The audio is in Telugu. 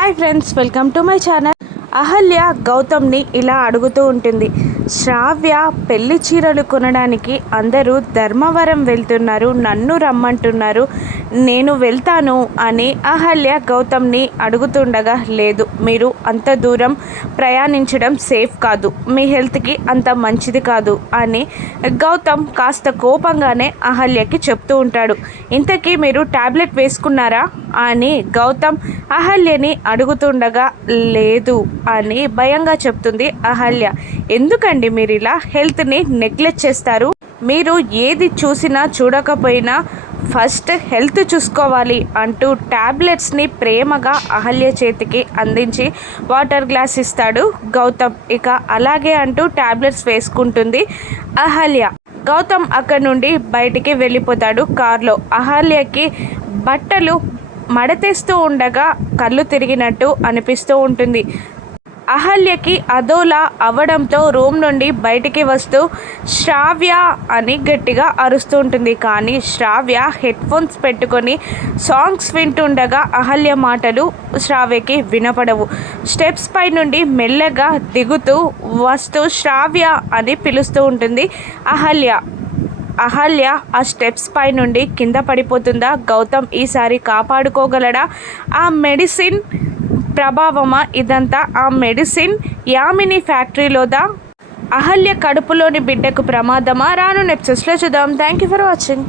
Hi friends, welcome to my channel. Ahalya గౌతమ్ని ఇలా అడుగుతూ ఉంటుంది. శ్రావ్య పెళ్లి చీరలు కొనడానికి అందరూ ధర్మవరం వెళ్తున్నారు, నన్ను రమ్మంటున్నారు, నేను వెళ్తాను అని అహల్య గౌతమ్ని అడుగుతుండగా, లేదు, మీరు అంత దూరం ప్రయాణించడం సేఫ్ కాదు, మీ హెల్త్కి అంత మంచిది కాదు అని గౌతమ్ కాస్త కోపంగానే అహల్యకి చెప్తూ ఉంటాడు. ఇంతకీ మీరు టాబ్లెట్ వేసుకున్నారా అని గౌతమ్ అహల్యని అడుగుతుండగా, లేదు అని భయంగా చెప్తుంది అహల్య. ఎందుకండి మీరు ఇలా హెల్త్ని నెగ్లెక్ట్ చేస్తారు? మీరు ఏది చూసినా చూడకపోయినా ఫస్ట్ హెల్త్ చూసుకోవాలి అంటూ టాబ్లెట్స్ని ప్రేమగా అహల్య చేతికి అందించి వాటర్ గ్లాస్ ఇస్తాడు గౌతమ్. ఇక అలాగే అంటూ టాబ్లెట్స్ వేసుకుంటుంది అహల్య. గౌతమ్ అక్కడి నుండి బయటికి వెళ్ళిపోతాడు కార్లో. అహల్యకి బట్టలు మడతేస్తూ ఉండగా కళ్ళు తిరిగినట్టు అనిపిస్తూ ఉంటుంది. అహల్యకి అదోలా అవ్వడంతో రూమ్ నుండి బయటికి వస్తూ శ్రావ్య అని గట్టిగా అరుస్తూ ఉంటుంది. కానీ శ్రావ్య హెడ్ ఫోన్స్ పెట్టుకొని సాంగ్స్ వింటుండగా అహల్య మాటలు శ్రావ్యకి వినపడవు. స్టెప్స్ పై నుండి మెల్లగా దిగుతూ వస్తూ శ్రావ్య అని పిలుస్తూ ఉంటుంది అహల్య. అహల్య ఆ స్టెప్స్ పై నుండి కింద పడిపోతుందా? గౌతమ్ ఈసారి కాపాడుకోగలడా? ఆ మెడిసిన్ ప్రభావమా ఇదంతా? ఆ మెడిసిన్ యామిని ఫ్యాక్టరీలోదా? అహల్య కడుపులోని బిడ్డకు ప్రమాదమా? రాను ఎపిసోడ్స్లో చూద్దాం. Thank you for watching.